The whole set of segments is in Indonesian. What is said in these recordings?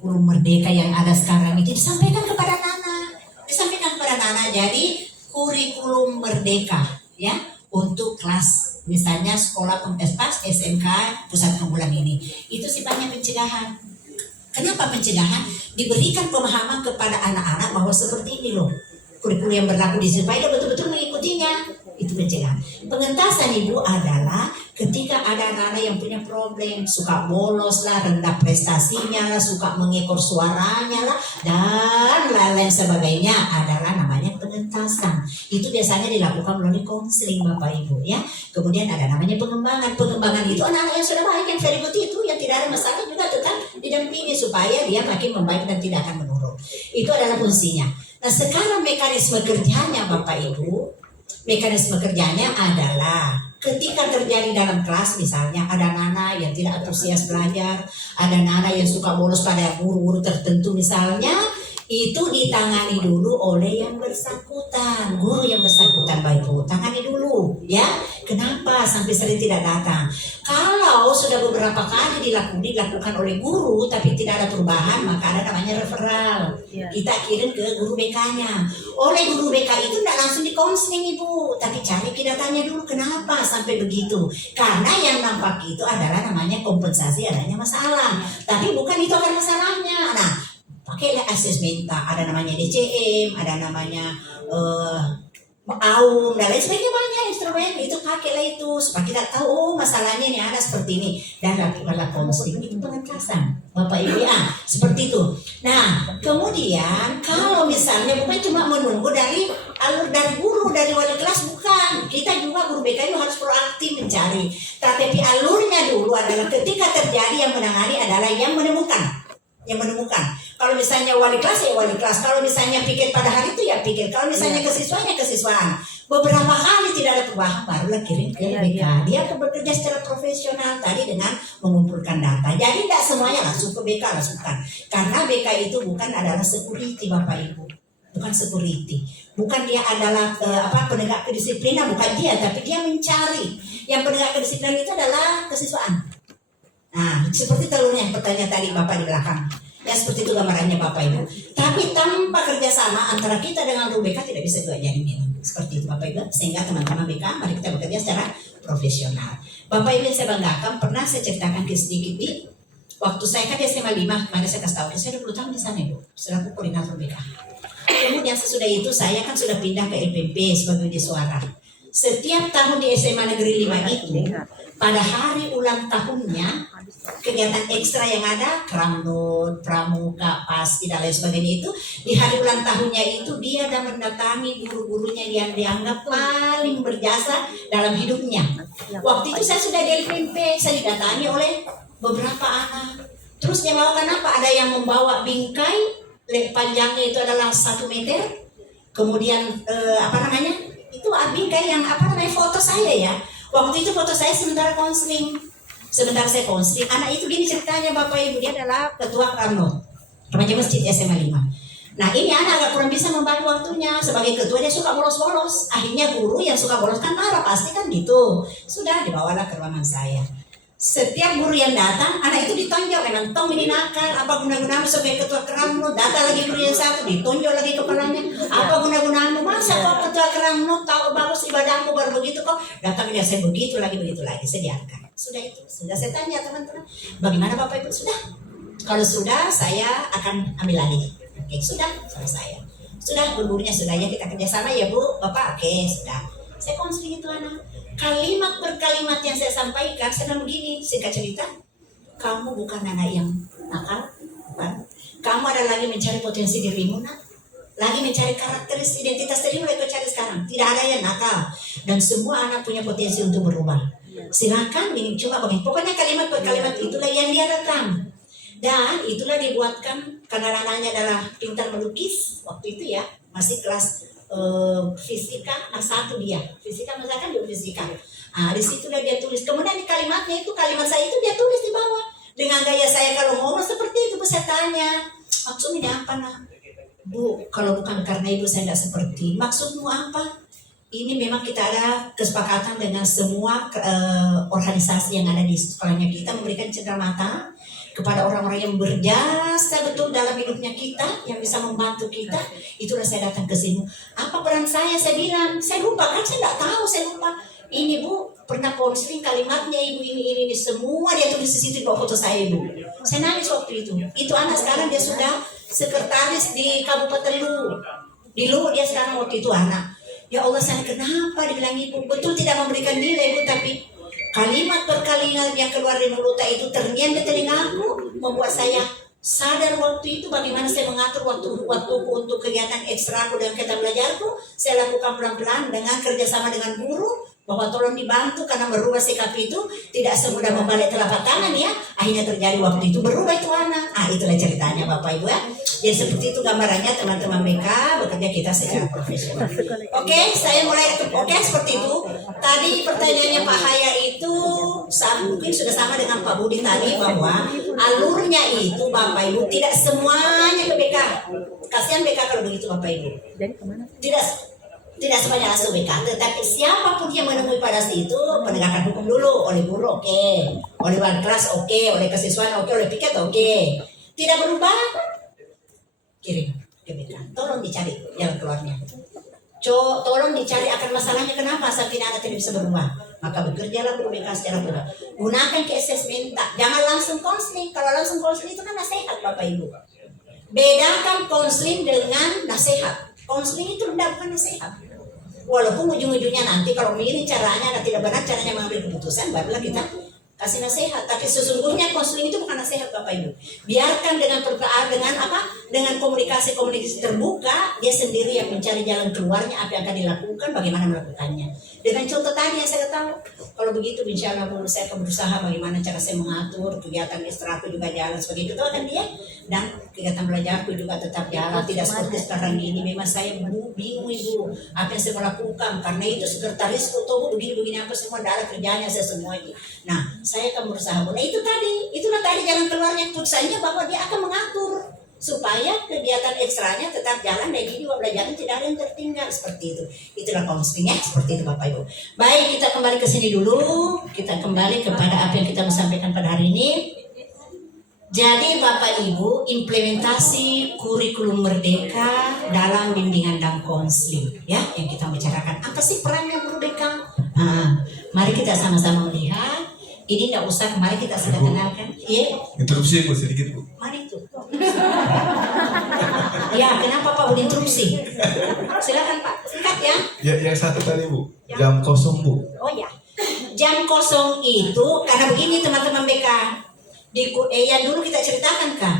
kurikulum merdeka yang ada sekarang itu disampaikan kepada Nana. Jadi kurikulum merdeka ya untuk kelas misalnya sekolah SMK pusat unggulan ini itu sifatnya pencegahan. Kenapa pencegahan? Diberikan pemahaman kepada anak-anak bahwa seperti ini loh kurikulum yang berlaku di sini, supaya dia betul-betul mengikutinya. Itu pencegahan. Pengentasan Ibu adalah ketika ada anak-anak yang punya problem, suka bolos lah, rendah prestasinya lah, suka mengekor suaranya lah, dan lain-lain sebagainya, adalah namanya pengentasan. Itu biasanya dilakukan melalui konseling Bapak Ibu ya. Kemudian ada namanya pengembangan. Pengembangan itu anak-anak yang sudah baik, yang very good itu, yang tidak ada masalah juga tetap didampingi supaya dia makin membaik dan tidak akan menurun. Itu adalah fungsinya. Nah sekarang mekanisme kerjanya Bapak Ibu, mekanisme kerjanya adalah ketika terjadi dalam kelas misalnya ada anak yang tidak antusias belajar, ada anak yang suka bolos pada guru-guru tertentu misalnya, itu ditangani dulu oleh yang bersangkutan, guru yang bersangkutan Bapak Ibu, tangani dulu ya. Kenapa sampai sering tidak datang? Kalau sudah beberapa kali dilakukan oleh guru tapi tidak ada perubahan, maka ada namanya referral. Kita kirim ke guru BK-nya. Oleh guru BK itu tidak langsung dikonseling Ibu, tapi cari datanya dulu kenapa sampai begitu. Karena yang nampak itu adalah namanya kompensasi adanya masalah, tapi bukan itu akar masalahnya. Nah, pakailah asesmen, ada namanya DCM, ada namanya AUM dan lain sebagainya, banyak instrumen itu, pakailah itu supaya kita tahu oh masalahnya ini ada seperti ini dan lakukanlah konseling. Itu pengentasan Bapak Ibu ya, seperti itu. Nah kemudian kalau misalnya bukan cuma menunggu dari alur dari guru, dari wali kelas, bukan, kita juga guru BK itu harus proaktif mencari, tapi alurnya dulu adalah ketika terjadi yang menangani adalah yang menemukan. Kalau misalnya wali kelas ya wali kelas, kalau misalnya pikir pada hari itu ya pikir, kalau misalnya kesiswanya kesiswaan. Beberapa kali tidak ada perubahan barulah kirim ke BK. Dia bekerja secara profesional tadi dengan mengumpulkan data. Jadi tidak semuanya langsung ke BK, langsungkan. Karena BK itu bukan adalah security Bapak Ibu, bukan security, bukan dia adalah penegak kedisiplinan, bukan dia, tapi dia mencari. Yang penegak kedisiplinan itu adalah kesiswaan. Nah, seperti telurnya yang pertanyaan tadi Bapak di belakang. Ya seperti itu gambarannya Bapak Ibu. Tapi tanpa kerjasama antara kita dengan guru BK tidak bisa juga jadi minum. Seperti itu Bapak Ibu. Sehingga teman-teman BK mari kita bekerja secara profesional. Bapak Ibu yang saya banggakan, pernah saya ceritakan sedikit di waktu saya kan di SMA 5, kemarin saya kasih tahu, saya 20 tahun di sana Ibu, selaku koordinator BK. Kemudian sesudah itu saya kan sudah pindah ke LPP sebagai pengeras suara. Setiap tahun di SMA Negeri 5 itu, pada hari ulang tahunnya, kegiatan ekstra yang ada, Kramnut, Pramuka, Pasti dan lain sebagainya itu, di hari ulang tahunnya itu dia dan mendatangi guru-gurunya yang dianggap paling berjasa dalam hidupnya. Waktu itu saya sudah di LPP, saya didatangi oleh beberapa anak. Terus dia bawakan apa? Ada yang membawa bingkai, panjangnya itu adalah 1 meter. Kemudian itu bingkai yang foto saya ya. Waktu itu foto saya sementara saya konseling. Anak itu gini ceritanya Bapak Ibu, dia adalah ketua Kramnut, remaja masjid SMA 5. Nah ini anak agak kurang bisa membagi waktunya. Sebagai ketua dia suka bolos-bolos. Akhirnya guru yang suka bolos kan marah, pasti kan gitu. Sudah dibawalah ke ruangan saya. Setiap guru yang datang, anak itu ditonjol, memang tong ini nakal, apa guna-gunamu sebagai ketua Kramnut. Datang lagi guru yang satu, ditonjol lagi kepalanya, apa guna-gunamu, masa kau ketua Kramnut, tahu bagus ibadahmu baru begitu kok. Datang dia, saya begitu lagi, saya diangkat. Sudah itu, sudah saya tanya teman-teman, bagaimana Bapak Ibu? Sudah, kalau sudah saya akan ambil alih. Oke, sudah, selesai. Sudah, gurunya sudah ya, kita kerjasama ya Bu, Bapak, oke, sudah. Saya konseling itu anak. Kalimat per kalimat yang saya sampaikan, saya bilang begini, singkat cerita, kamu bukan anak yang nakal, bukan. Kamu ada lagi mencari potensi dirimu, nak. Lagi mencari karakteristik identitas dirimu, itu cari sekarang. Tidak ada yang nakal. Dan semua anak punya potensi untuk berubah. Silakan coba begini. Pokoknya kalimat per kalimat itulah yang dia rekam. Dan itulah dibuatkan, karena anaknya adalah pintar melukis, waktu itu ya, masih kelas fisika A1 dia, fisika misalkan dia fisika. Di situlah dia tulis. Kemudian di kalimatnya itu, kalimat saya itu dia tulis di bawah dengan gaya saya kalau ngomong seperti itu. Saya tanya, maksudnya apa nak? Bu, kalau bukan karena ibu saya tidak seperti, maksudmu apa? Ini memang kita ada kesepakatan dengan semua organisasi yang ada di sekolahnya kita memberikan cenderamata kepada orang-orang yang berjasa betul dalam hidupnya kita, yang bisa membantu kita. Itulah saya datang ke sini. Apa peran saya? Saya bilang, saya lupa kan, saya nggak tahu, saya lupa. Ini Bu, pernah konseling kalimatnya Ibu ini semua dia tulis di situ, bawa foto saya Ibu. Saya nangis waktu itu. Itu anak sekarang dia sudah sekretaris di Kabupaten Luwu. Di Luwu dia sekarang waktu itu anak. Ya Allah, saya kenapa dibilang Ibu? Betul tidak memberikan nilai Ibu, tapi kalimat per kalimat yang keluar dari mulutnya itu terngiang di telingaku, membuat saya sadar waktu itu bagaimana saya mengatur waktuku untuk kegiatan ekstraku dan kegiatan belajarku. Saya lakukan pelan-pelan dengan kerjasama dengan guru, bahwa tolong dibantu karena merubah sikap itu tidak semudah membalik telapak tangan ya. Akhirnya terjadi waktu itu berubah itu anak. Itulah ceritanya Bapak Ibu ya. Jadi seperti itu gambarannya teman-teman BK bekerja kita secara profesional. Oke, saya mulai seperti itu. Tadi pertanyaannya Pak Haya itu mungkin sudah sama dengan Pak Budi tadi, bahwa alurnya itu Bapak Ibu tidak semuanya ke BK. Kasihan BK kalau begitu Bapak Ibu. Tidak semuanya langsung BK, tetapi siapapun yang menemui pada situ, penegakan hukum dulu, oleh guru oke, oleh wali kelas oke, oleh kesiswaan oke, oleh piket oke. Tidak berubah, kirim ke BK. Tolong dicari jalan keluarnya. Tolong dicari akar masalahnya, kenapa sampai anak tidak bisa berubah. Maka bekerjalah guru BK secara benar. Gunakan ke assessment, jangan langsung konseling. Kalau langsung konseling itu kan nasihat Bapak Ibu. Bedakan konseling dengan nasihat. Konseling itu bukan nasihat. Walaupun ujung-ujungnya nanti kalau miring caranya dan tidak benar caranya mengambil keputusan, barulah kita kasih nasihat. Tapi sesungguhnya konseling itu bukan nasihat Bapak Ibu. Biarkan dengan komunikasi terbuka, dia sendiri yang mencari jalan keluarnya, apa yang akan dilakukan, bagaimana melakukannya. Dengan contoh tadi yang saya tahu, kalau begitu insya Allah saya akan berusaha bagaimana cara saya mengatur kegiatan ekstraku juga jalan sebagai ketua kan dia, dan kegiatan belajarku juga tetap jalan, tidak seperti sekarang ini. Memang saya bingung Ibu apa yang saya melakukan, karena itu sekretarisku tuh begini-begini apa semua darah kerjanya saya semuanya. Nah, saya akan berusaha. Nah, itulah tadi jalan keluarnya tulisannya, bahwa dia akan mengatur supaya kegiatan ekstranya tetap jalan dan ini juga belajarnya tidak ada yang tertinggal seperti itu. Itulah konselingnya seperti itu Bapak Ibu. Baik, kita kembali ke sini dulu. Kita kembali kepada apa yang kita mau sampaikan pada hari ini. Jadi Bapak Ibu, implementasi kurikulum merdeka dalam bimbingan dan konseling ya, yang kita bicarakan. Apa sih perannya guru BK? Mari kita sama-sama melihat. Ini nggak usah, kemarin kita sudah kenalkan. Iya. Interupsi Bu sedikit Bu. Mari itu. Ya, kenapa Pak Budi interupsi? Silakan Pak, singkat ya. Ya, yang satu tadi Bu, jam kosong Bu. Oh ya, jam kosong itu karena begini teman-teman BK. Yang dulu kita ceritakan Kak.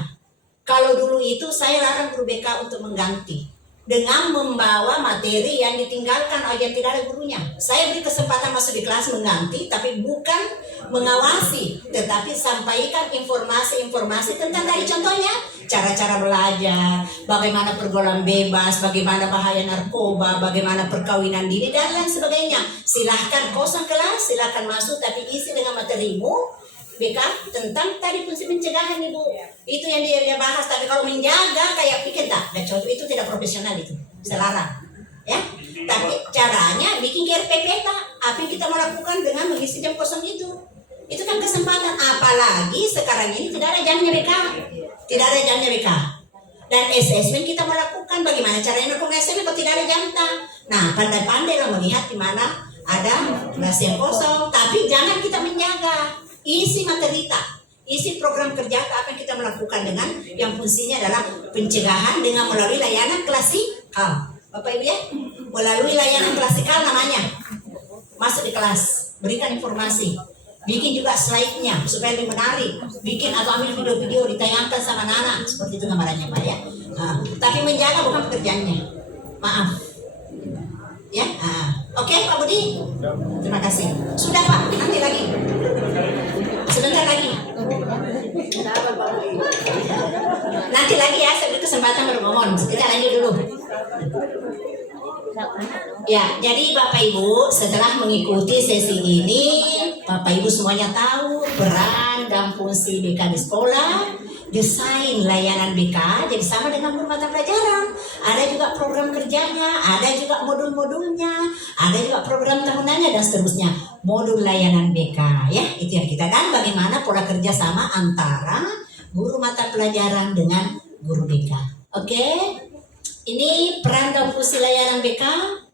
Kalau dulu itu saya larang guru BK untuk mengganti dengan membawa materi yang ditinggalkan yang tidak ada gurunya. Saya beri kesempatan masuk di kelas mengganti, tapi bukan mengawasi, tetapi sampaikan informasi-informasi tentang dari contohnya cara-cara belajar, bagaimana pergaulan bebas, bagaimana bahaya narkoba, bagaimana perkawinan dini dan lain sebagainya. Silahkan kosong kelas, silahkan masuk, tapi isi dengan materimu BK tentang tadi fungsi pencegahan Ibu. Itu yang dia bahas. Tapi kalau menjaga kayak pikir tak, dan contoh itu tidak profesional itu, selarang. Ya, tapi caranya bikin RPP tak. Apa yang kita melakukan dengan mengisi jam kosong itu kan kesempatan. Apalagi sekarang ini tidak ada jamnya BK, tidak ada jamnya BK. Dan assessment kita melakukan bagaimana caranya melakukan assessment kalau tidak ada jam tak. Nah, pandai-pandai lah melihat di mana ada kelas yang kosong. Tapi jangan kita menjaga. Isi materi tak, isi program kerja apa yang kita melakukan dengan yang fungsinya adalah pencegahan dengan melalui layanan klasikal. Bapak Ibu ya, melalui layanan klasikal namanya. Masuk di kelas, berikan informasi, bikin juga slide-nya supaya lebih menarik, bikin atau ambil video-video ditayangkan sama anak-anak seperti itu gambarannya Pak ya. Tapi menjaga bukan pekerjaannya. Maaf. Ya, oke Pak Budi. Terima kasih. Sudah Pak, nanti lagi. Sebentar lagi. Nanti lagi ya, saya beri kesempatan berngomong. Kita lanjut dulu. Ya, jadi Bapak Ibu setelah mengikuti sesi ini, Bapak Ibu semuanya tahu peran dan fungsi BK di sekolah. Desain layanan BK jadi sama dengan guru mata pelajaran. Ada juga program kerjanya, ada juga modul-modulnya, ada juga program tahunannya dan seterusnya. Modul layanan BK ya, itu yang kita, dan bagaimana pola kerja sama antara guru mata pelajaran dengan guru BK. Oke? Ini peran dan fungsi layanan BK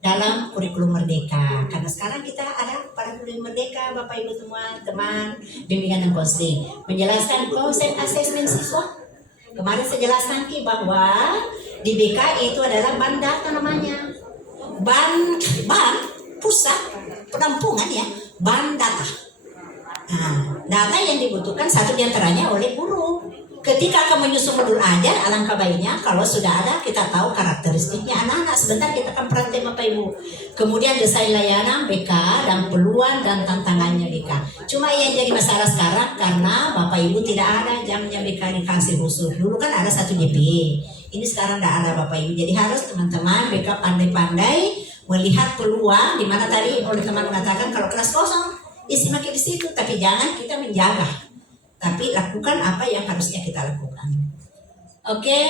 dalam kurikulum Merdeka. Karena sekarang kita ada pada kurikulum Merdeka, Bapak Ibu semua, teman bimbingan dan konseling, menjelaskan konsep asesmen siswa. Kemarin saya jelaskan bahwa di BK itu adalah ban data namanya. Ban pusat penampungan ya, ban data. Nah, data yang dibutuhkan satu diantaranya oleh guru. Ketika akan menyusun modul ajar, alangkah baiknya kalau sudah ada kita tahu karakteristiknya anak-anak. Sebentar kita akan praktek Bapak Ibu. Kemudian desain layanan BK dan peluang dan tantangannya BK. Cuma yang jadi masalah sekarang karena Bapak Ibu tidak ada jamnya BK dikasih khusus. Dulu kan ada 1 JP. Ini sekarang tidak ada Bapak Ibu. Jadi harus teman-teman BK pandai-pandai melihat peluang. Di mana tadi oleh teman mengatakan kalau kelas kosong isi makin di situ, tapi jangan kita menjaga. Tapi lakukan apa yang harusnya kita lakukan. Oke,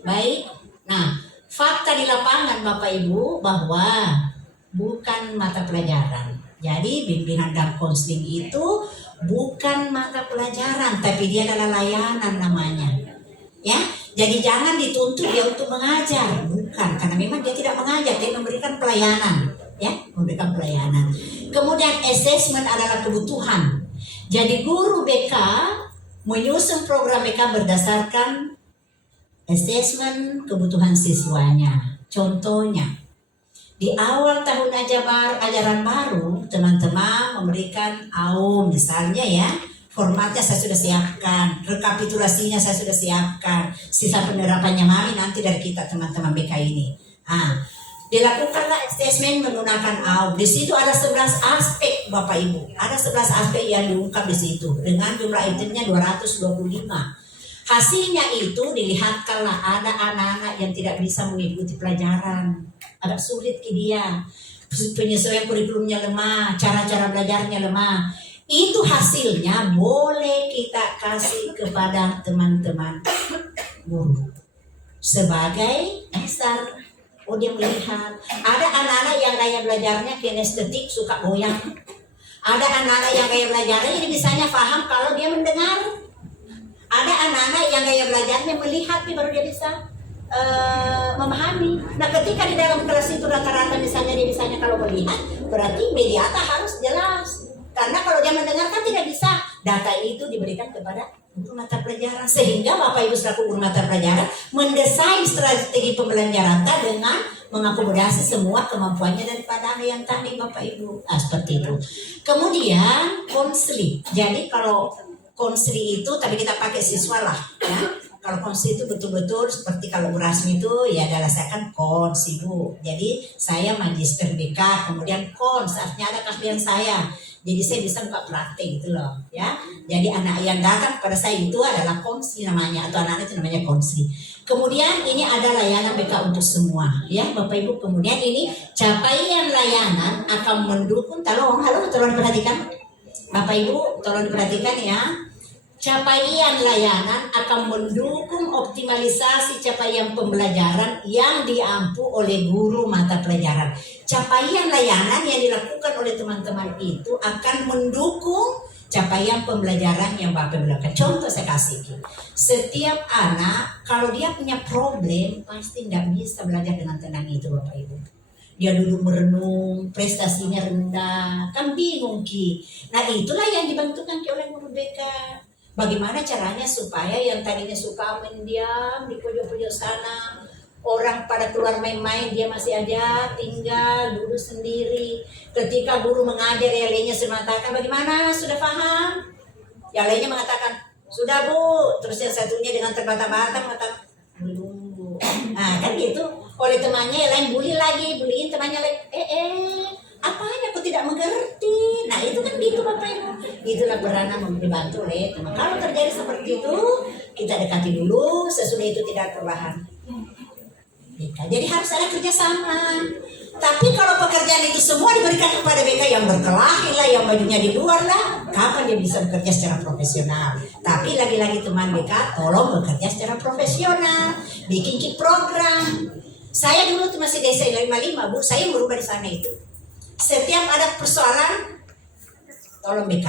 baik. Nah, fakta di lapangan Bapak Ibu bahwa bukan mata pelajaran. Jadi bimbingan dan konseling itu bukan mata pelajaran, tapi dia adalah layanan namanya. Ya, jadi jangan dituntut dia untuk mengajar, bukan, karena memang dia tidak mengajar, dia memberikan pelayanan, ya, memberikan pelayanan. Kemudian assessment adalah kebutuhan. Jadi guru BK menyusun program BK berdasarkan assessment kebutuhan siswanya. Contohnya, di awal tahun ajaran baru, teman-teman memberikan AUM misalnya ya, formatnya saya sudah siapkan, rekapitulasinya saya sudah siapkan, sisa penerapannya mami nanti dari kita teman-teman BK ini. Dilakukanlah assessment menggunakan AUM. Di situ ada 11 aspek Bapak Ibu. Ada 11 aspek yang diungkap di situ dengan jumlah itemnya 225. Hasilnya itu dilihat kalau ada anak-anak yang tidak bisa mengikuti pelajaran. Agak sulit ke dia. Penyesuaian kurikulumnya lemah, cara-cara belajarnya lemah. Itu hasilnya boleh kita kasih kepada teman-teman guru sebagai dasar. Oh, dia melihat ada anak-anak yang gaya belajarnya kinestetik, suka goyang. Ada anak-anak yang gaya belajarnya jadi misalnya paham kalau dia mendengar. Ada anak-anak yang gaya belajarnya melihat baru dia bisa memahami. Nah, ketika di dalam kelas itu rata-rata misalnya dia misalnya kalau melihat, berarti mediata harus jelas. Karena kalau dia mendengar kan tidak bisa. Data itu diberikan kepada guru mata pelajaran, sehingga Bapak Ibu selaku guru mata pelajaran mendesain strategi pembelajaran dengan mengakomodasi semua kemampuannya daripada anak yang tadi Bapak Ibu. Seperti itu. Kemudian konseling. Jadi kalau konseling itu tapi kita pakai siswa lah ya. Kalau konseling itu betul-betul seperti kalau Bu Rasmi itu ya adalah saya kan kons Ibu. Jadi saya magister BK, kemudian kons artinya ada keahlian saya. Jadi saya bisa buka praktek gitu loh ya. Jadi anak yang datang pada saya itu adalah konseling namanya, atau anak itu namanya konseling. Kemudian ini ada layanan BK untuk semua ya Bapak Ibu. Kemudian ini capaian layanan akan mendukung, tolong diperhatikan Bapak Ibu, tolong diperhatikan ya. Capaian layanan akan mendukung optimalisasi capaian pembelajaran yang diampu oleh guru mata pelajaran. Capaian layanan yang dilakukan oleh teman-teman itu akan mendukung capaian pembelajaran yang Bapak lakukan. Contoh saya kasih. Setiap anak kalau dia punya problem pasti tidak bisa belajar dengan tenang itu Bapak Ibu. Dia duduk merenung, prestasinya rendah, kan bingung Ki. Nah itulah yang dibantukan oleh guru BK. Bagaimana caranya supaya yang tadinya suka mendiam di pojok-pojok sana, orang pada keluar main-main, dia masih aja tinggal duduk sendiri. Ketika guru mengajar, yang lainnya sudah mengatakan bagaimana, sudah paham? Yang lainnya mengatakan sudah Bu. Terus yang satunya dengan terbata-bata mengatakan belum Bu. Nah kan gitu. Oleh temannya yang lain buliin temannya lain. Apanya aku tidak mengerti. Nah itu kan gitu Bapak Ibu. Itulah peranan dibantu oleh teman. Kalau terjadi seperti itu, kita dekati dulu. Sesudah itu tidak perlahan. Jadi harus ada kerjasama. Tapi kalau pekerjaan itu semua diberikan kepada BK yang berkelahi lah, yang bajunya di luar lah, kapan dia bisa bekerja secara profesional? Tapi lagi-lagi teman BK, tolong bekerja secara profesional. Bikin program. Saya dulu tuh masih desa 55 Bu, saya merubah di sana itu. Setiap ada persoalan, tolong BK.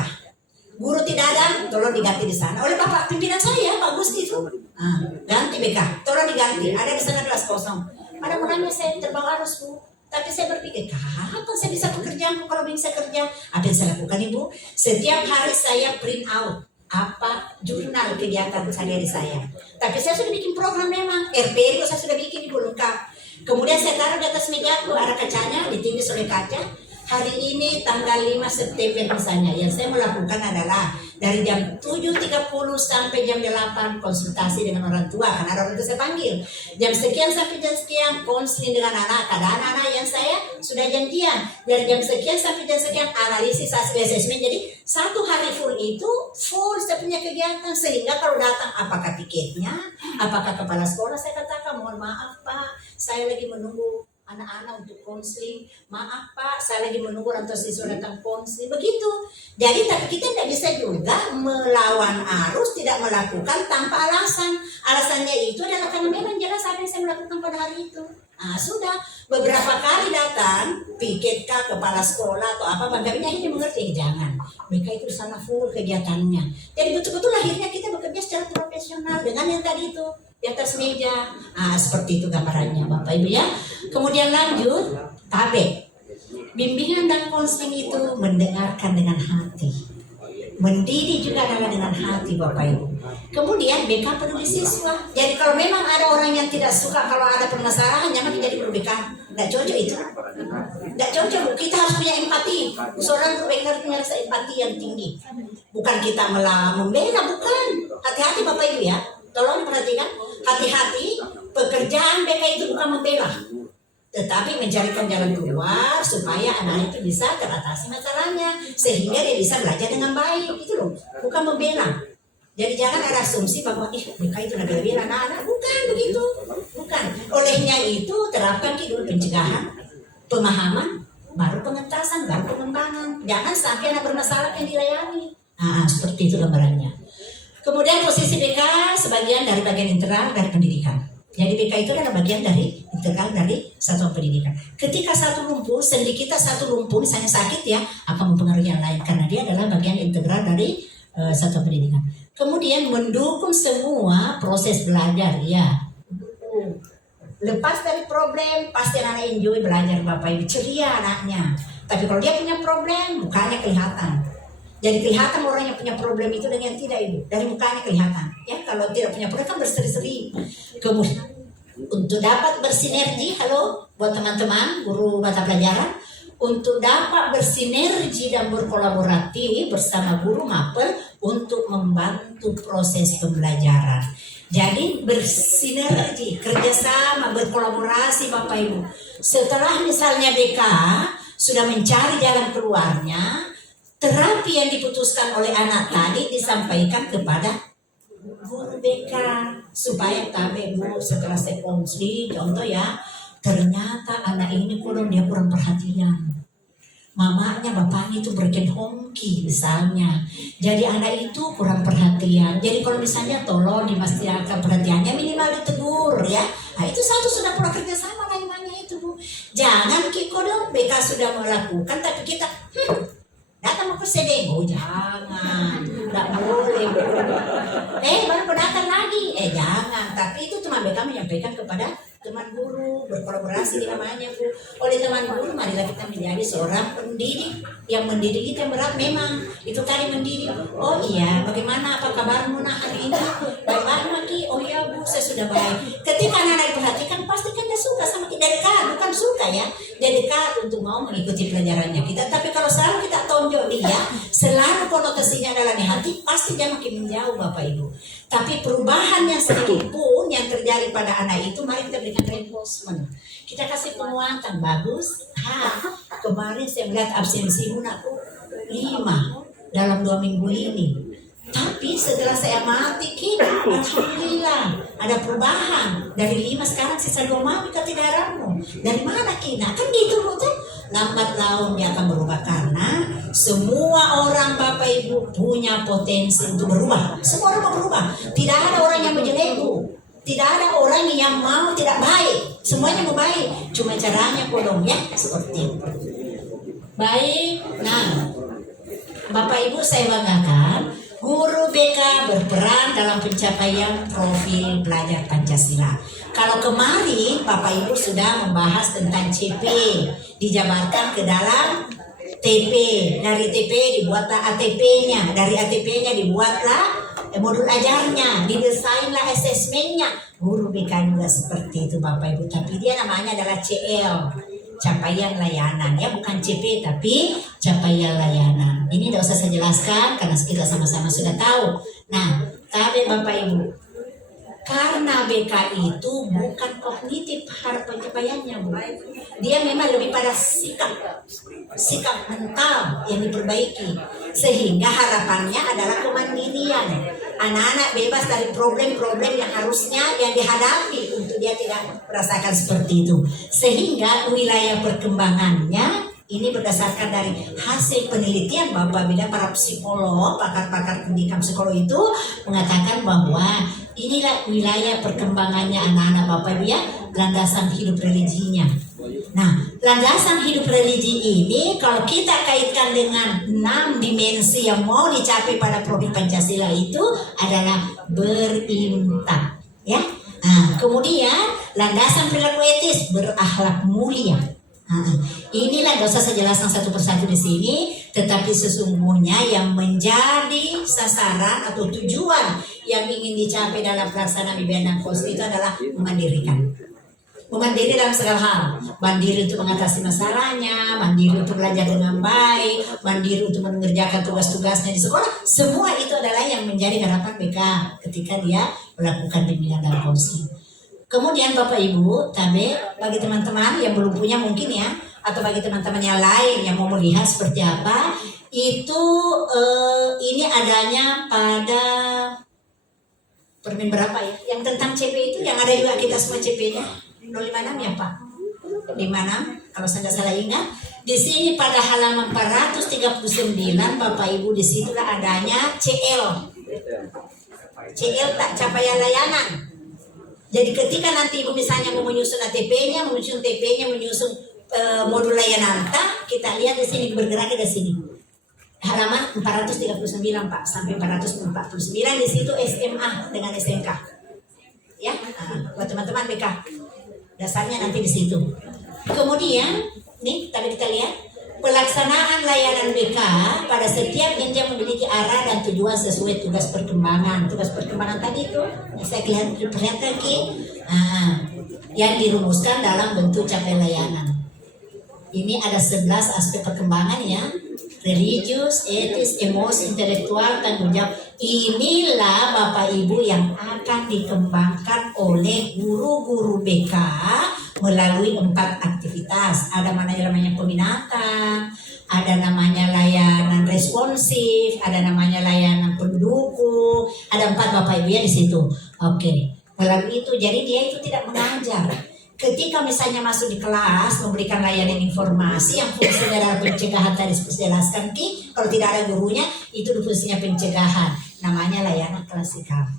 Guru tidak ada, tolong diganti di sana. Oleh Bapak pimpinan saya, Pak Gusti itu. Ganti BK, tolong diganti. Ada di sana kelas kosong. Ada mulanya saya terbawa arus Bu. Tapi saya berpikir, kapan saya bisa pekerjaanku kalau bisa kerja? Apa yang saya lakukan Ibu? Setiap hari saya print out apa jurnal kegiatan sehari-hari saya. Tapi saya sudah bikin program memang. RP itu saya sudah bikin Ibu lengkap. Kemudian saya taruh di atas meja aku, ada kacanya, ditindis oleh kaca. Hari ini tanggal 5 September misalnya, yang saya melakukan adalah dari jam 7.30 sampai jam 8 konsultasi dengan orang tua, karena orang itu saya panggil. Jam sekian sampai jam sekian konseling dengan anak, ada anak-anak yang saya sudah janjian. Dari jam sekian sampai jam sekian analisis hasil asesmen. Jadi satu hari full itu full saya punya kegiatan, sehingga kalau datang apakah tiketnya, apakah kepala sekolah, saya katakan mohon maaf Pak, saya lagi menunggu anak-anak untuk konseling. Maaf Pak, saya lagi menunggu orang tua siswa datang konseling. Begitu. Jadi tapi kita tidak bisa juga melawan arus, tidak melakukan tanpa alasan. Alasannya itu adalah karena memang jelas apa yang saya melakukan pada hari itu. Sudah beberapa kali datang piket kah kepala sekolah atau apa, bangkanya ini mengerti, jangan. Mereka itu sana full kegiatannya. Jadi betul-betul akhirnya kita bekerja secara profesional dengan yang tadi itu di atas meja. Seperti itu gambarannya Bapak Ibu ya. Kemudian lanjut, TABE. Bimbingan dan konseling itu mendengarkan dengan hati. Mendidik juga adalah dengan hati Bapak Ibu. Kemudian BK peduli siswa. Jadi kalau memang ada orang yang tidak suka kalau ada permasalahan, jangan jadi guru BK. Tidak cocok itu. Tidak cocok. Kita harus punya empati. Seorang guru BK harus punya rasa empati yang tinggi. Bukan kita membela, bukan. Hati-hati Bapak Ibu ya. Tolong diperhatikan. Hati-hati. Pekerjaan BK itu bukan membela, tetapi mencarikan jalan keluar supaya anak itu bisa teratasi masalahnya, sehingga dia bisa belajar dengan baik. Itu loh, bukan membela. Jadi jangan ada asumsi bahwa mereka itu lagi bela anak-anak. Bukan begitu, bukan. Olehnya itu terapkan dulu pencegahan, pemahaman, baru pengentasan, baru pengembangan. Jangan sampai anak bermasalah yang dilayani. Seperti itu gambarannya. Kemudian posisi BK sebagian dari bagian internal dari pendidikan. Jadi BK itu adalah bagian dari integral dari satuan pendidikan. Ketika satu lumpuh, sendi kita satu lumpuh, misalnya sakit ya, akan mempengaruhi yang lain karena dia adalah bagian integral dari satuan pendidikan. Kemudian mendukung semua proses belajar ya. Lepas dari problem, pasti anak enjoy belajar Bapak Ibu, ceria anaknya. Tapi kalau dia punya problem, mukanya kelihatan. Jadi kelihatan orang yang punya problem itu dengan yang tidak Ibu. Dari mukanya kelihatan. Ya, kalau tidak punya problem kan berseri-seri. Kemudian untuk dapat bersinergi, halo buat teman-teman guru mata pelajaran, untuk dapat bersinergi dan berkolaboratif bersama guru mapel untuk membantu proses pembelajaran. Jadi bersinergi, kerjasama, berkolaborasi Bapak Ibu. Setelah misalnya BK sudah mencari jalan keluarnya, terapi yang diputuskan oleh anak tadi disampaikan kepada guru BK supaya tabe Bu setelah saya konseling, contoh ya, ternyata anak ini dia kurang perhatian. Mamanya, bapaknya itu bergen hongki misalnya. Jadi anak itu kurang perhatian. Jadi kalau misalnya tolong dimastikan perhatiannya, minimal ditegur ya. Itu satu sudah pola kerjasama lainnya itu Bu. Jangan Kiko dong BK sudah melakukan tapi kita datang mau ke sedeng, jangan, tidak boleh. Baru datang lagi, jangan. Tapi itu teman BK menyampaikan kepada teman guru, berkolaborasi namanya Bu. Oleh teman guru, marilah kita menjadi seorang pendidik yang mendidik kita berat memang. Itu tadi mendidik. Oh iya, bagaimana? Apa kabarmu hari ini? Baik Maki. Oh iya Bu, saya sudah baik. Ketika anak-anak diperhatikan, pasti kan dia suka sama kita. Dekat, bukan suka ya. Dia dekat untuk mau mengikuti pelajarannya kita. Tapi kalau selalu kita tonjok dia, selalu konotasinya adalah di hati, pasti dia makin menjauh Bapak Ibu. Tapi perubahan yang sedikit pun yang terjadi pada anak itu, mari kita berikan reinforcement. Kita kasih penguatan, bagus. Kemarin saya melihat absensimu nakku 5 dalam 2 minggu ini. Tapi setelah saya mati, alhamdulillah ada perubahan. Dari 5 sekarang sisa 2 mau ikut darahmu. Dari mana Kina? Kan gitu betul. Lambat laun dia akan berubah karena semua orang Bapak Ibu punya potensi untuk berubah. Semua orang mau berubah. Tidak ada orang yang menjelek Bu. Tidak ada orang yang mau tidak baik. Semuanya mau baik. Cuma caranya kodong ya seperti itu. Baik. Nah, Bapak Ibu saya banggakan, guru BK berperan dalam pencapaian profil belajar Pancasila. Kalau kemarin Bapak Ibu sudah membahas tentang CP, dijabarkan ke dalam TP, dari TP dibuatlah ATP-nya, dari ATP-nya dibuatlah modul ajarnya, didesainlah asesmennya. Guru BK juga seperti itu Bapak Ibu, tapi dia namanya adalah CL, capaian layanan, ya bukan CP tapi capaian layanan. Ini tidak usah saya jelaskan karena kita sama-sama sudah tahu. Nah, tapi Bapak Ibu, karena BK itu bukan kognitif pencapaiannya, Bu. Dia memang lebih pada sikap mental yang diperbaiki, sehingga harapannya adalah kemandirian. Anak-anak bebas dari problem-problem yang harusnya yang dihadapi untuk dia tidak merasakan seperti itu, sehingga wilayah perkembangannya ini berdasarkan dari hasil penelitian Bapak Bida, para psikolog, pakar-pakar pendidikan psikolog itu mengatakan bahwa inilah wilayah perkembangannya anak-anak Bapak Ibu ya, landasan hidup religinya. Nah, landasan hidup religi ini kalau kita kaitkan dengan 6 dimensi yang mau dicapai pada profil Pancasila itu adalah berimpakt, ya. Nah, kemudian landasan perilaku etis, berakhlak mulia. Inilah gak usah saya jelaskan satu persatu di sini, tetapi sesungguhnya yang menjadi sasaran atau tujuan yang ingin dicapai dalam pelaksanaan IBN dan KOST itu adalah memandirikan. Mandiri dalam segala hal, mandiri untuk mengatasi masalahnya, mandiri untuk belajar dengan baik, mandiri untuk mengerjakan tugas-tugasnya di sekolah. Semua itu adalah yang menjadi harapan BK ketika dia melakukan bimbingan dalam KOST. Kemudian Bapak Ibu, tapi bagi teman-teman yang belum punya mungkin ya, atau bagi teman-teman yang lain yang mau melihat seperti apa, itu ini adanya pada permen berapa ya? Yang tentang CP itu yang ada juga kita semua CP-nya. 056 ya Pak? 56 kalau saya tidak salah ingat. Di sini pada halaman 439 Bapak Ibu, di situlah adanya CL. CL tak capaian layanan. Jadi ketika nanti Ibu misalnya mau menyusun ATP-nya, menyusun TP-nya, menyusun modul layanan tak, kita lihat di sini bergerak ke sini. Halaman 439 Pak sampai 449 di situ SMA dengan SMK. Ya, buat teman-teman BK. Dasarnya nanti di situ. Kemudian, nih tadi kita lihat pelaksanaan layanan BK pada setiap jenjang memiliki arah dan tujuan sesuai tugas perkembangan. Tugas perkembangan tadi itu saya perlihatkan yang dirumuskan dalam bentuk capaian layanan. Ini ada 11 aspek perkembangan ya. Religius, etis, emosi, intelektual, tanggung jawab. Inilah Bapak Ibu yang akan dikembangkan oleh guru-guru BK melalui 4 aktivitas. Ada namanya peminatan, ada namanya layanan responsif, ada namanya layanan pendukung, ada 4 Bapak Ibu ya di situ. Oke. Melalui itu, jadi dia itu tidak mengajar. Ketika misalnya masuk di kelas memberikan layanan informasi yang fungsinya adalah pencegahan, tadi jelaskan Ki, kalau tidak ada gurunya itu fungsinya pencegahan, namanya layanan klasikal.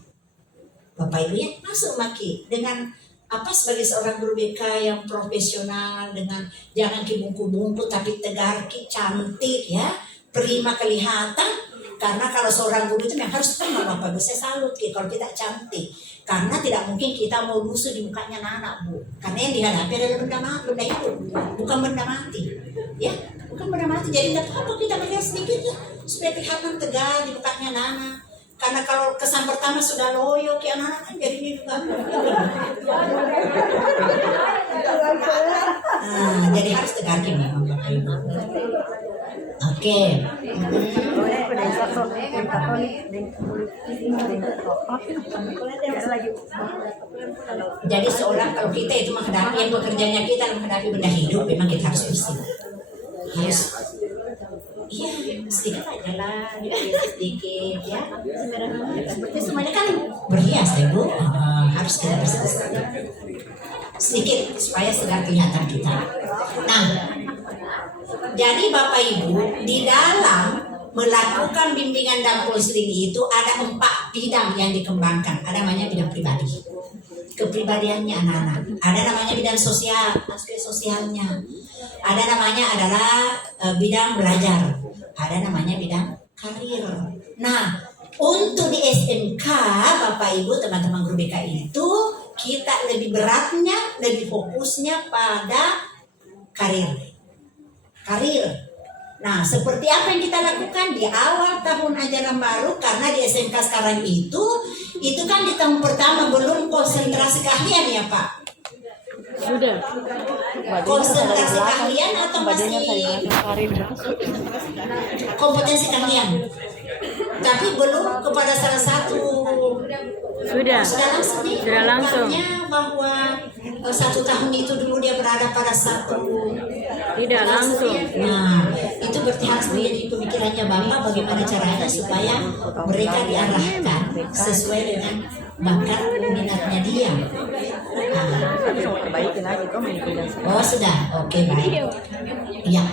Bapak Ibu ya masuk Maki dengan apa sebagai seorang guru BK yang profesional, dengan jangan Ki bungku-bungku tapi tegar Ki, cantik ya, prima kelihatan. Karena kalau seorang guru itu yang harus terima Bapak Ibu, saya salut Ki kalau kita cantik. Karena tidak mungkin kita mau lusuh di mukanya anak Bu. Karena yang dihadapi adalah benda hidup, bukan benda mati. Ya, bukan benda mati. Jadi tidak apa-apa kita melihat sedikit ya, supaya kelihatan tegar di mukanya anak. Karena kalau kesan pertama sudah loyo ke anak kan jadinya juga. Jadi harus tegar memang Bapak Ibu. Oke. Jadi seorang kalau kita itu menghadapi yang pekerjaannya kita menghadapi benda hidup, memang kita harus bersih. Harus. Iya, sedikit aja lah, sedikit ya. Seperti semuanya kan berhias ya Bu, harus kita bersih sedikit supaya segar kelihatan kita. Nah, jadi Bapak Ibu di dalam melakukan bimbingan dan konseling itu ada 4 bidang yang dikembangkan. Ada namanya bidang pribadi, kepribadiannya anak-anak. Ada namanya bidang sosial, aspek sosialnya. Ada namanya adalah bidang belajar. Ada namanya bidang karir. Nah, untuk di SMK Bapak Ibu teman-teman guru BK itu kita lebih beratnya, lebih fokusnya pada karir. Nah, seperti apa yang kita lakukan di awal tahun ajaran baru, karena di SMK sekarang itu kan di tahun pertama belum konsentrasi keahlian ya Pak. Sudah. Konsentrasi keahlian atau masih kompetensi keahlian? Tapi belum kepada salah satu. Sudah langsung nih. Sudah langsung. Bukannya bahwa 1 tahun itu dulu dia berada pada satu. Tidak langsung. Nah, itu berarti harus menjadi pemikirannya Bapak bagaimana caranya supaya mereka diarahkan sesuai dengan bakat minatnya dia. Oh sudah, oke baik. Ya,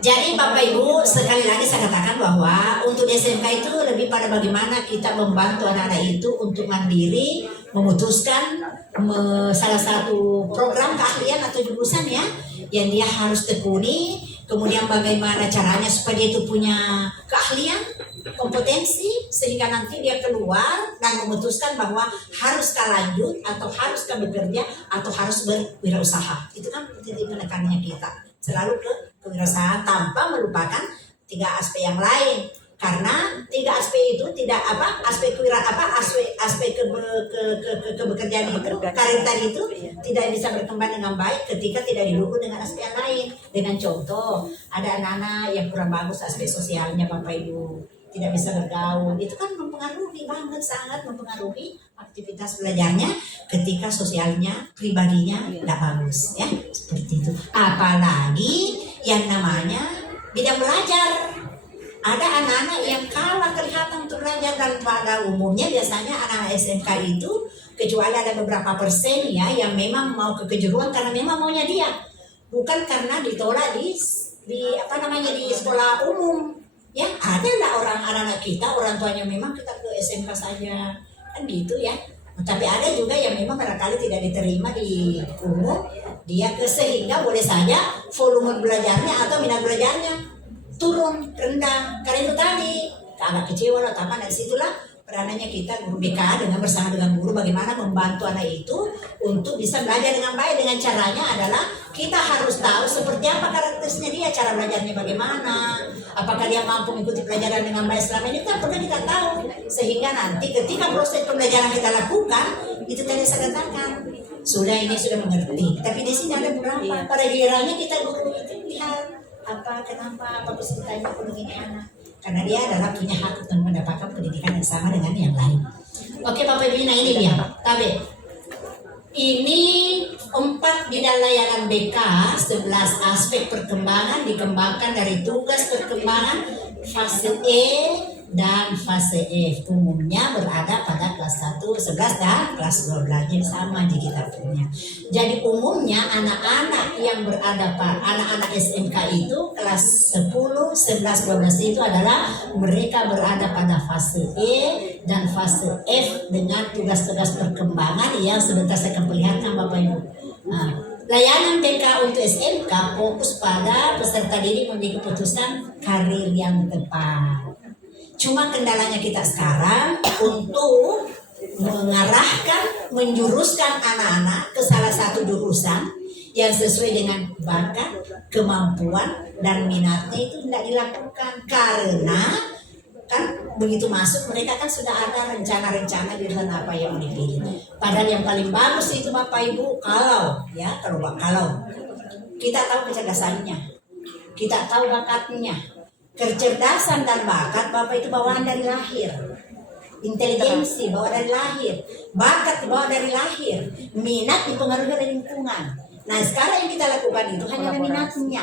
jadi Bapak Ibu sekali lagi saya katakan bahwa untuk SMK itu lebih pada bagaimana kita membantu anak-anak itu untuk mandiri, memutuskan salah satu program keahlian atau jurusan ya yang dia harus tekuni, kemudian bagaimana caranya supaya dia itu punya keahlian, kompetensi sehingga nanti dia keluar dan memutuskan bahwa haruskah lanjut atau haruskah bekerja atau harus berwirausaha. Itu kan titik penekanannya kita selalu ke kewirausahaan tanpa melupakan 3 aspek yang lain. Karena 3 aspek itu tidak aspek kebekerjaan itu, karir tadi itu tidak bisa berkembang dengan baik ketika tidak didukung dengan aspek yang lain. Dengan contoh, ada anak-anak yang kurang bagus aspek sosialnya Bapak Ibu, tidak bisa bergaul, itu kan mempengaruhi banget, sangat mempengaruhi aktivitas belajarnya ketika sosialnya, pribadinya tidak bagus ya, seperti itu. Apalagi yang namanya bidang belajar. Ada anak-anak yang kalah kelihatan untuk belajar, dan pada umumnya biasanya anak-anak SMK itu kecuali ada beberapa persen ya yang memang mau ke kejuruan karena memang maunya dia, bukan karena ditolak di sekolah umum ya. Ada lah orang anak-anak kita orang tuanya memang kita ke SMK saja kan gitu ya. Tapi ada juga yang memang barangkali tidak diterima di umum, dia sehingga boleh saja volume belajarnya atau minat belajarnya turun, rendah, karena itu tadi agak kecewa atau apa. Dari situlah peranannya kita guru BK dengan bersama dengan guru bagaimana membantu anak itu untuk bisa belajar dengan baik. Dengan caranya adalah kita harus tahu seperti apa karakteristiknya dia, cara belajarnya bagaimana, apakah dia mampu mengikuti pelajaran dengan baik selama ini, kan perlu kita tahu, sehingga nanti ketika proses pembelajaran kita lakukan itu tadi saya katakan sudah mengerti. Tapi di sini ada beberapa pada gilirannya kita guru itu lihat kenapa kesulitannya begini anak, karena dia adalah punya hak untuk mendapatkan pendidikan yang sama dengan yang lain. Oke Bapak Ibu, nah ini dia tapi ini 4 bidang layanan BK, 11 aspek perkembangan dikembangkan dari tugas perkembangan fase E dan fase F, umumnya berada pada kelas 1, 11 dan kelas 12 yang sama di kita punya. Jadi umumnya anak-anak yang berada pada anak-anak SMK itu kelas 10, 11, 12 itu adalah mereka berada pada fase E dan fase F dengan tugas-tugas perkembangan yang sebentar saya akan perlihatkan Bapak Ibu. Nah, layanan BK untuk SMK fokus pada peserta didik memiliki keputusan karir yang tepat. Cuma kendalanya kita sekarang untuk mengarahkan, menjuruskan anak-anak ke salah satu jurusan yang sesuai dengan bakat, kemampuan, dan minatnya itu tidak dilakukan. Karena kan begitu masuk mereka kan sudah ada rencana-rencana jurusan apa yang dipilih. Padahal yang paling bagus itu Bapak Ibu kalau kita tahu kecerdasannya, kita tahu bakatnya. Kecerdasan dan bakat Bapak itu bawaan dari lahir, intelijensi bawa dari lahir, bakat dibawa dari lahir, minat dipengaruhi dari lingkungan. Nah sekarang yang kita lakukan itu hanya minatnya,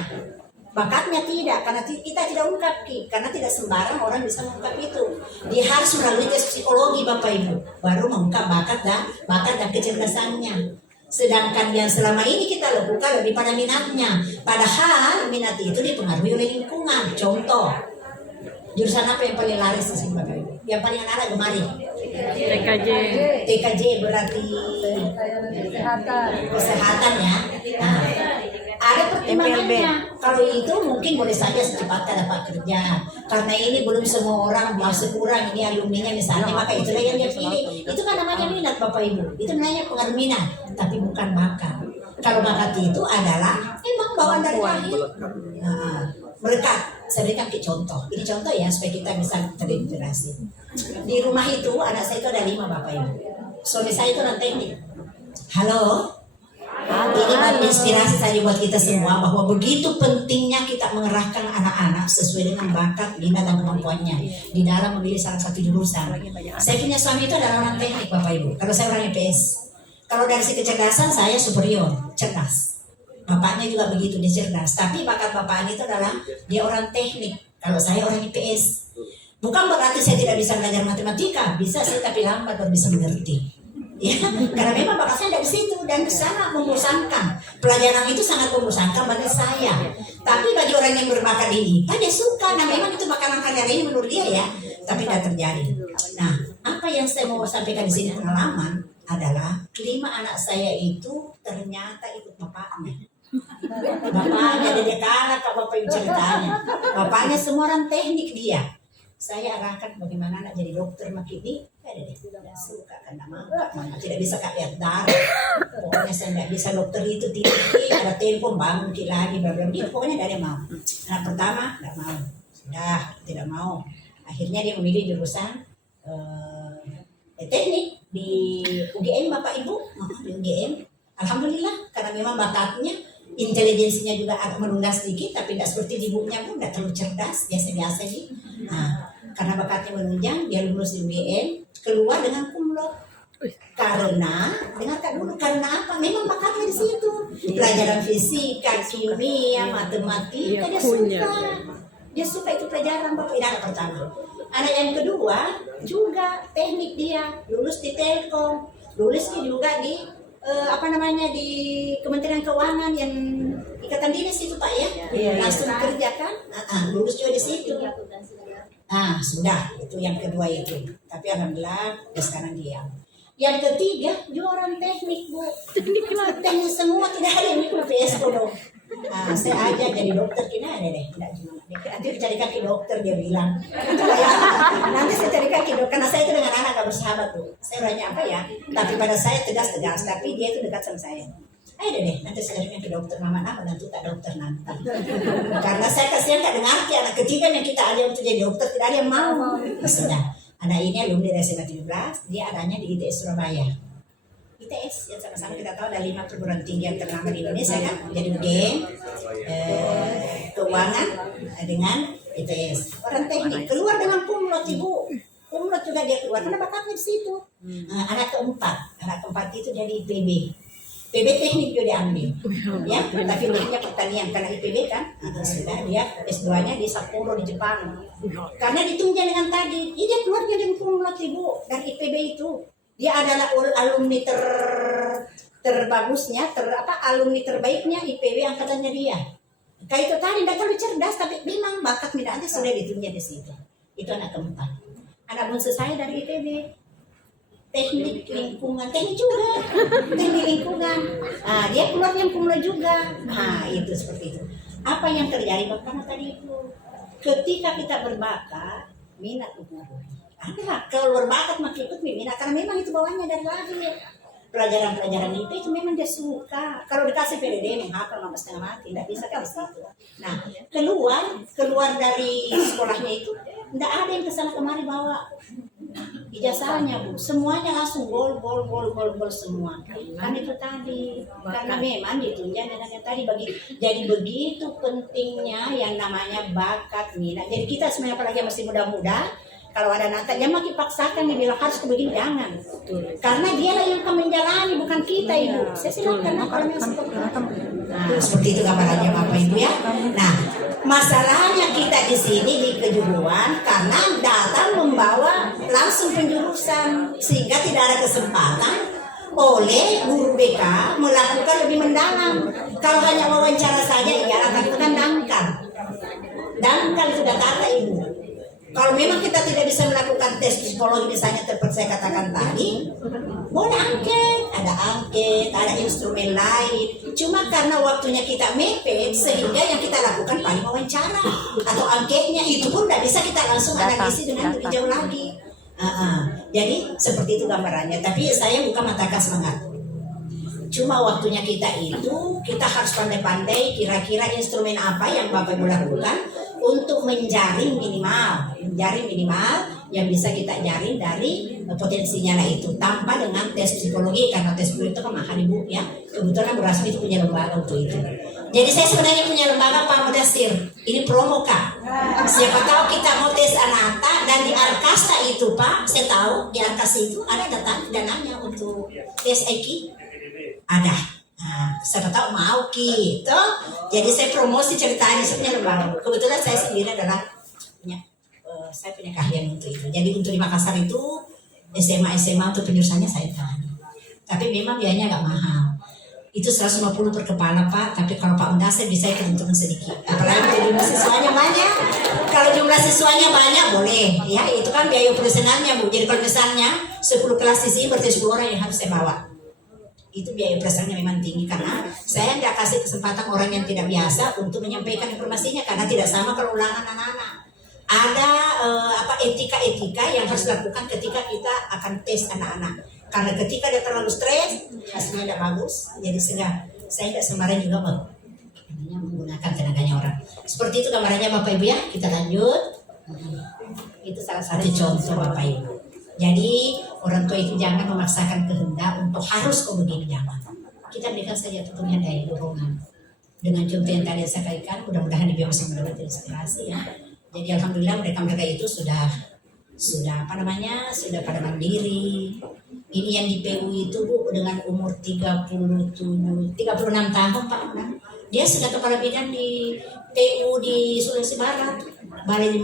bakatnya tidak, karena kita tidak ungkap, karena tidak sembarang orang bisa mengungkap itu. Dia harus melalui tes psikologi Bapak Ibu baru mengungkap bakat dan kecerdasannya. Sedangkan yang selama ini kita lakukan lebih pada minatnya. Padahal minat itu dipengaruhi oleh lingkungan. Contoh, jurusan apa yang paling laris di sini Bapak Ibu? Yang paling anak-anak gemari? TKJ berarti kesehatan ya. Nah, ada pertimbangannya. Kalau itu mungkin boleh saja secepatnya dapat kerja. Karena ini belum semua orang masih kurang ini alumninya misalnya, maka itulah yang dia pilih. Itu kan namanya minat Bapak Ibu. Itu namanya pengaruh minat, tapi bukan bakat. Kalau bakat itu adalah memang bawaan dari lahir. Nah, melekat. Saya berikan contoh. Ini contoh ya supaya kita bisa terinspirasi. Di rumah itu anak saya itu ada 5 Bapak Ibu. Suami saya itu orang teknik. Halo. Ini buat inspirasi tadi buat kita semua bahwa begitu pentingnya kita mengerahkan anak-anak sesuai dengan bakat, minat dan kemampuannya di dalam memilih salah satu jurusan. Saya punya suami itu adalah orang teknik Bapak Ibu. Kalau saya orang IPS. Kalau dari segi kecerdasan saya superior, cerdas. Bapaknya juga begitu, dia cerdas. Tapi bakat bapaknya itu adalah dia orang teknik. Kalau saya orang IPS. Bukan berarti saya tidak bisa belajar matematika, bisa saya tapi lambat baru bisa mengerti. Ya, karena memang bakat saya dari situ dan sangat membosankan. Pelajaran itu sangat membosankan bagi saya. Tapi bagi orang yang berbakat ini, dia suka. Nah, memang itu makanan kalian ini menurut dia ya, tapi tidak terjadi. Nah, apa yang saya mau sampaikan di sini pengalaman adalah 5 anak saya itu ternyata ikut bapaknya. Bapaknya dia kalah Kak Bapak Ibu ceritanya. Bapaknya semua orang teknik dia. Saya arahkan bagaimana anak jadi dokter makin ini, tidak suka karena mangga, tidak bisa Kak lihat darah. Pokoknya saya tidak bisa dokter itu tidak ada telepon bangun lagi bla bla bla. Pokoknya tidak ada mau. Anak pertama tidak mau, sudah tidak mau. Akhirnya dia memilih jurusan teknik di UGM Bapak Ibu, di UGM. Alhamdulillah karena memang bakatnya, intelijensinya juga agak menunggak sedikit, tapi tidak seperti ibunya pun tidak terlalu cerdas, biasa-biasa sih. Nah, karena bakatnya menunjang, dia lulus di UGM, keluar dengan cum laude. Karena, dengarkan dulu, karena apa? Memang bakatnya di situ. Pelajaran fisika, kimia, matematika, dia suka. Dia suka itu pelajaran Bapak. Ini anak pertama. Anak yang kedua juga teknik dia, lulus di Telkom, lulusnya juga di di Kementerian Keuangan yang ikatan dinas itu Pak ya, langsung kerja kan, lulus juga di situ. Sudah itu yang kedua itu, tapi alhamdulillah sekarang diam. Yang ketiga juga orang teknik Bu, teknik semua, tidak ada yang ikut PS dong. Saya aja jadi dokter kina ada deh, tidak cuma nanti cari kaki dokter dia bilang. Nanti saya cari kaki dokter, karena saya itu dengan anak gak bersahabat tuh. Saya orangnya apa ya? Tapi pada saya tegas, tapi dia itu dekat sama saya. Ayo deh, nanti saya cari ke dokter nama nanti tak dokter nanti. Karena saya kasihan gak dengar anak ketiga yang kita ada untuk jadi dokter tidak ada yang mau. Sudah, anak ini alumni dari SMA 17, dia adanya di ITS Surabaya. ITS yang sama-sama kita tahu ada 5 perguruan tinggi yang ternama di Indonesia kan, jadi UGM, keuangan dengan ITS. Orang teknik keluar dengan cum laude Ibu, cum laude juga dia keluar karena bakatnya di situ. Anak keempat itu jadi IPB. IPB teknik juga diambil, ya, tapi belinya pertanian karena IPB kan, sudah dia S2-nya di Sapporo di Jepang. Karena ditunjang dengan tadi, dia keluar dengan cum laude Ibu dari IPB itu. Dia adalah alumni terbagusnya, alumni terbaiknya IPB angkatannya dia. Kayak itu tadi tidak terlalu cerdas, tapi memang bakat minatnya sudah ditunjang di situ. Itu anak keempat. Anak bungsu saya dari IPB, teknik lingkungan, teknik lingkungan. Dia keluarnya cum laude juga. Itu seperti itu. Apa yang terjadi karena tadi itu, ketika kita berbakat, minat mempengaruhi. Kalau berbakat makin ikut minat karena memang itu bawaannya dari lahir. Pelajaran IP itu memang dia suka. Kalau dikasih PDD menghafal sampai setengah mati, tidak bisa kan di situ. Nah, keluar dari sekolahnya itu, tidak ada yang kesana kemari bawa ijazahnya Bu. Semuanya langsung gol semua. Kan itu tadi. Karena memang ditunjang dengan yang tadi jadi begitu pentingnya yang namanya bakat minat. Jadi kita sebenarnya apalagi yang masih muda-muda, kalau ada nata, dia makin paksakan dibilang harus begini, jangan. Karena dialah yang akan menjalani, bukan kita Ibu. Saya silakan kalau memang seperti itu gambarannya Bapak Ibu ya. Nah, masalahnya kita di sini di kejuruan karena datang membawa langsung penjurusan sehingga tidak ada kesempatan oleh guru BK melakukan lebih mendalam. Kalau hanya wawancara saja, ya tapi itu kan dangkal sudah kata Ibu. Kalau memang kita tidak bisa melakukan tes psikologi misalnya seperti saya katakan tadi, Boleh angket, ada instrumen lain. Cuma karena waktunya kita mepet, sehingga yang kita lakukan paling wawancara atau angketnya itu pun tidak bisa kita langsung analisis dengan lebih jauh lagi. Jadi seperti itu gambarannya. Tapi saya bukan mengatakan semangat. Cuma waktunya kita itu, kita harus pandai-pandai kira-kira instrumen apa yang Bapak Ibu lakukan untuk menjaring minimal yang bisa kita jaring dari potensinya itu, tanpa dengan tes psikologi, karena tes psikologi itu kan mahal Ibu ya. Kebetulan Bu Rasmi itu punya lembaga untuk itu. Jadi saya sebenarnya punya lembaga Pak Mudasir, ini promo Kak. Siapa tahu kita mau tes Anata, dan di Arkasta itu Pak, saya tahu di Arkasta itu ada dananya untuk tes IQ. Ada. Nah, siapa tahu mau gitu. Jadi saya promosi ceritanya, saya punya lembaga. Kebetulan saya sendiri adalah saya punya keahlian untuk itu. Jadi untuk di Makassar itu SMA untuk penyurusannya saya tangani. Tapi memang biayanya agak mahal. Itu 150 per kepala Pak. Tapi kalau Pak Mudasir bisa keuntungan sedikit. Apalagi kalau jumlah siswanya banyak. Kalau jumlah siswanya banyak boleh. Ya itu kan biaya operasionalnya Bu. Jadi kalau misalnya 10 kelas di sini berarti 10 orang yang harus saya bawa. Itu biaya operasionalnya memang tinggi, karena saya nggak kasih kesempatan orang yang tidak biasa untuk menyampaikan informasinya, karena tidak sama kalau ulangan anak-anak. Ada etika yang harus dilakukan ketika kita akan tes anak-anak, karena ketika dia terlalu stres hasilnya tidak bagus. Jadi saya tidak sembarang juga menggunakan tenaganya orang. Seperti itu gambarannya Bapak Ibu ya. Kita lanjut. Itu salah satu contoh Bapak Ibu. Jadi orang tua itu jangan memaksakan kehendak untuk harus kau begini, jangan. Kita berikan saja tentunya daya dorongan. Dengan contoh yang tadi saya kaitkan, mudah-mudahan dia bisa mendapat inspirasi ya. Jadi alhamdulillah mereka itu sudah pada mandiri. Ini yang di PU itu Bu dengan umur 36 tahun Pak. Dia sudah kepala bidang di PU di Sulawesi Barat. Balai